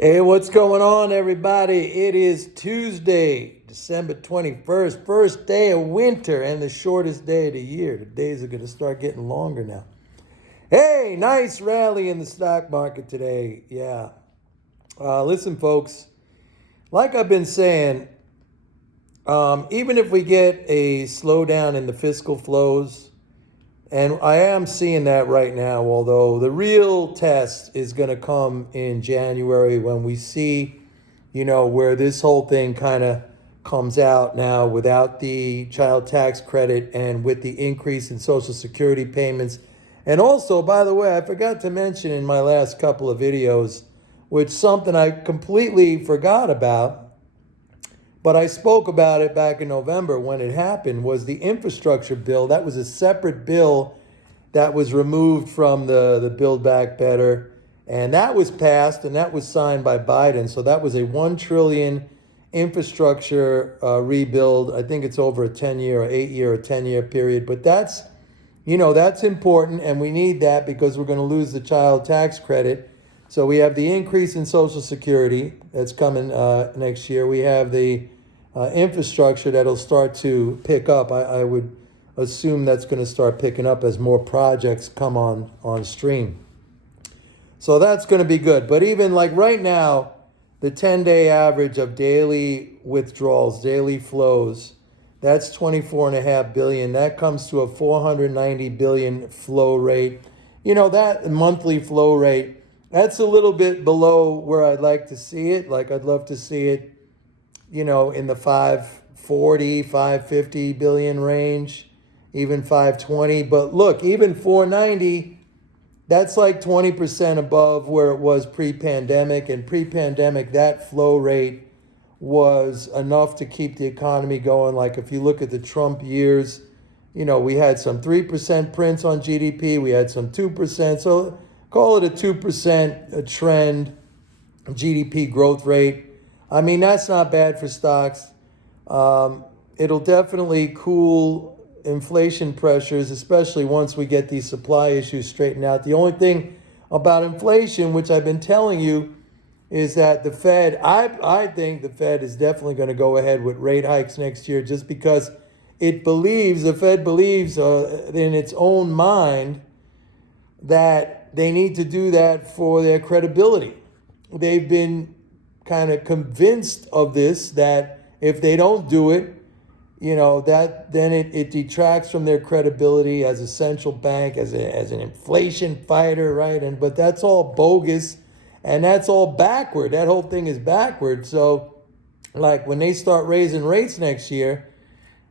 Hey, what's going on, everybody? It is Tuesday, December 21st, first day of winter and the shortest day of the year. The days are going to start getting longer now. Hey, nice rally in the stock market today. Yeah. Listen, folks, like I've been saying, even if we get a slowdown in the fiscal flows, and I am seeing that right now, although the real test is going to come in January when we see, where this whole thing kind of comes out now without the child tax credit and with the increase in Social Security payments. And also, by the way, I forgot to mention in my last couple of videos, which something I completely forgot about, but I spoke about it back in November when it happened, was the infrastructure bill. That was a separate bill that was removed from the Build Back Better. And that was passed and that was signed by Biden. So that was a $1 trillion infrastructure rebuild. I think it's over a 10-year or 8-year or 10-year period. But that's important, and we need that because we're going to lose the child tax credit. So we have the increase in Social Security that's coming next year. We have the infrastructure that'll start to pick up. I would assume that's going to start picking up as more projects come on stream. So that's going to be good. But even like right now, the 10-day average of daily withdrawals, daily flows, that's 24.5 billion. That comes to a 490 billion flow rate. That monthly flow rate, that's a little bit below where I'd like to see it. Like I'd love to see it, in the 540, 550 billion range, even 520. But look, even 490, that's like 20% above where it was pre-pandemic. And pre-pandemic, that flow rate was enough to keep the economy going. Like if you look at the Trump years, we had some 3% prints on GDP. We had some 2%. So call it a 2% trend GDP growth rate. I mean, that's not bad for stocks. It'll definitely cool inflation pressures, especially once we get these supply issues straightened out. The only thing about inflation, which I've been telling you, is that the Fed, I think the Fed is definitely going to go ahead with rate hikes next year just because the Fed believes in its own mind that they need to do that for their credibility. They've been kind of convinced of this, that if they don't do it, that then it detracts from their credibility as a central bank, as an inflation fighter, right? But that's all bogus, and that's all backward. That whole thing is backward. So, like when they start raising rates next year,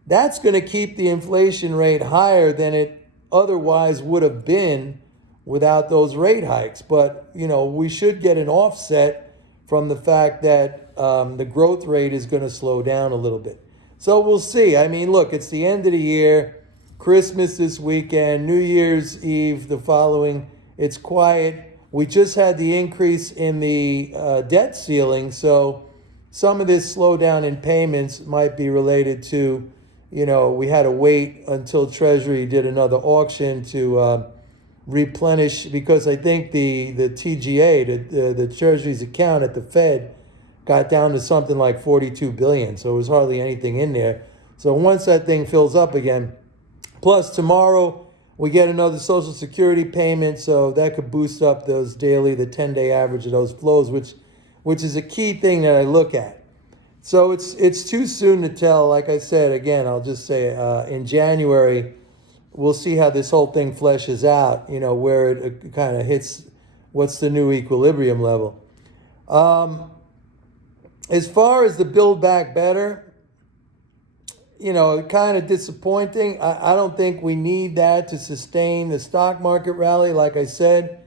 that's going to keep the inflation rate higher than it otherwise would have been without those rate hikes. But we should get an offset from the fact that the growth rate is going to slow down a little bit. So we'll see. I mean, look, it's the end of the year, Christmas this weekend, New Year's Eve the following. It's quiet. We just had the increase in the debt ceiling, so some of this slowdown in payments might be related to, we had to wait until Treasury did another auction to replenish, because I think the TGA, the Treasury's account at the Fed, got down to something like 42 billion. So it was hardly anything in there. So once that thing fills up again, plus tomorrow we get another Social Security payment, so that could boost up those daily, the 10-day average of those flows, which is a key thing that I look at. So it's too soon to tell. Like I said, again, I'll just say in January, we'll see how this whole thing fleshes out, where it kind of hits what's the new equilibrium level. As far as the Build Back Better, kind of disappointing. I don't think we need that to sustain the stock market rally. Like I said,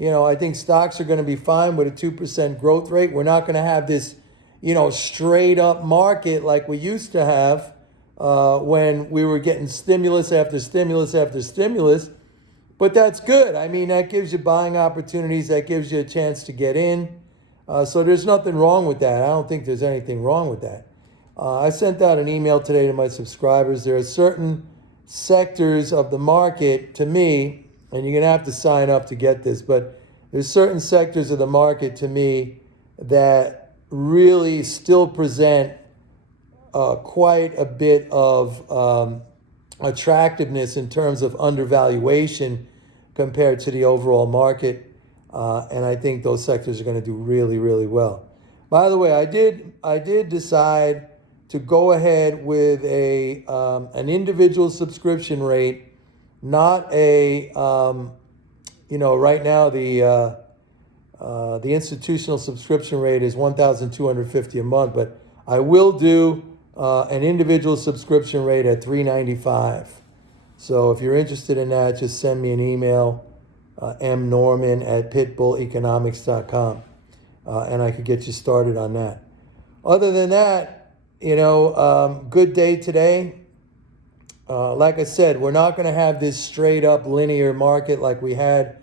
I think stocks are going to be fine with a 2% growth rate. We're not going to have this, straight up market like we used to have when we were getting stimulus after stimulus after stimulus. But that's good. I mean, that gives you buying opportunities. That gives you a chance to get in. So there's nothing wrong with that. I don't think there's anything wrong with that. I sent out an email today to my subscribers. There are certain sectors of the market, to me, and you're going to have to sign up to get this, but there's certain sectors of the market, to me, that really still present quite a bit of attractiveness in terms of undervaluation compared to the overall market. And I think those sectors are going to do really, really well. By the way, I did decide to go ahead with an individual subscription rate, not a right now the institutional subscription rate is $1,250 a month, but I will do an individual subscription rate at $395. So if you're interested in that, just send me an email, mnorman@pitbulleconomics.com, and I could get you started on that. Other than that, good day today. Like I said, we're not going to have this straight up linear market like we had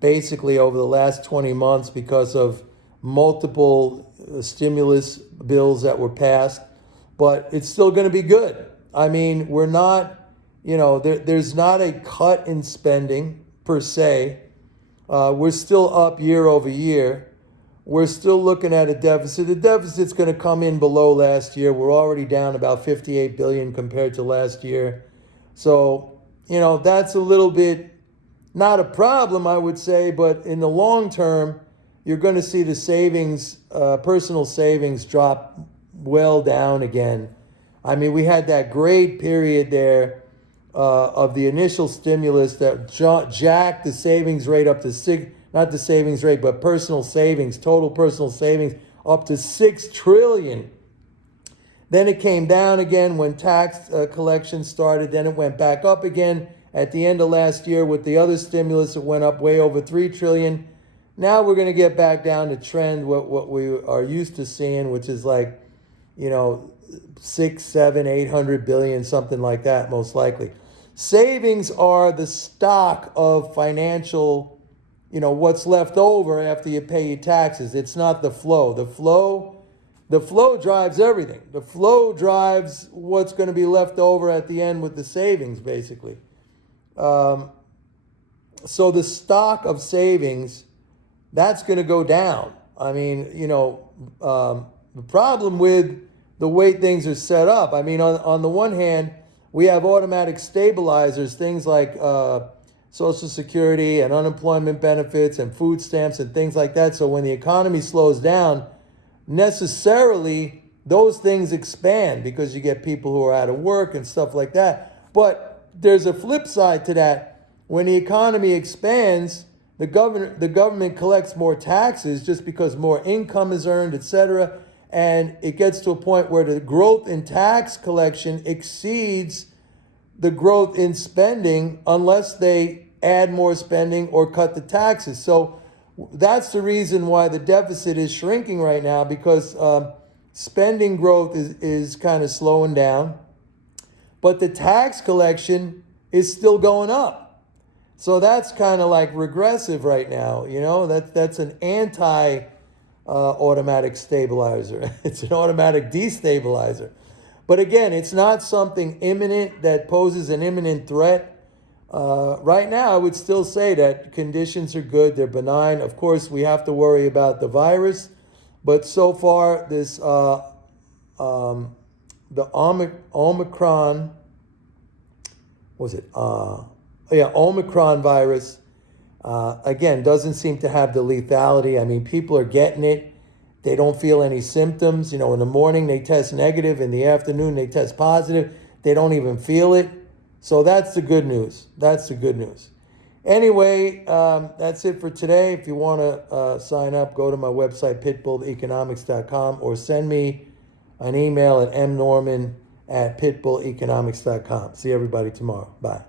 basically over the last 20 months because of multiple stimulus bills that were passed, but it's still going to be good. I mean, we're not, there's not a cut in spending per se. We're still up year over year. We're still looking at a deficit. The deficit's going to come in below last year. We're already down about 58 billion compared to last year. So, that's a little bit not a problem, I would say, but in the long term, you're going to see the savings, personal savings drop well down again. I mean, we had that great period there of the initial stimulus that jacked the savings rate up to not the savings rate, but personal savings, total personal savings up to 6 trillion. Then it came down again when tax collection started. Then it went back up again at the end of last year with the other stimulus. It went up way over 3 trillion. Now we're going to get back down to trend, what we are used to seeing, which is like, 6, 7, 800 billion, something like that, most likely. Savings are the stock of financial, what's left over after you pay your taxes. It's not the flow. The flow drives everything. The flow drives what's going to be left over at the end with the savings, basically. So the stock of savings, that's going to go down. I mean, the problem with the way things are set up, I mean, on the one hand, we have automatic stabilizers, things like Social Security and unemployment benefits and food stamps and things like that. So when the economy slows down, necessarily those things expand because you get people who are out of work and stuff like that. But there's a flip side to that. When the economy expands, the government collects more taxes just because more income is earned, etc. And it gets to a point where the growth in tax collection exceeds the growth in spending unless they add more spending or cut the taxes. So that's the reason why the deficit is shrinking right now, because spending growth is kind of slowing down, but the tax collection is still going up. So that's kind of like regressive right now. That's an automatic stabilizer. It's an automatic destabilizer. But again, it's not something imminent that poses an imminent threat. Right now, I would still say that conditions are good. They're benign. Of course, we have to worry about the virus. But so far, this the Omicron, Omicron virus, again, doesn't seem to have the lethality. I mean, people are getting it. They don't feel any symptoms. In the morning, they test negative. In the afternoon, they test positive. They don't even feel it. So that's the good news. Anyway, that's it for today. If you want to sign up, go to my website, pitbulleconomics.com, or send me an email at mnorman@pitbulleconomics.com. See everybody tomorrow. Bye.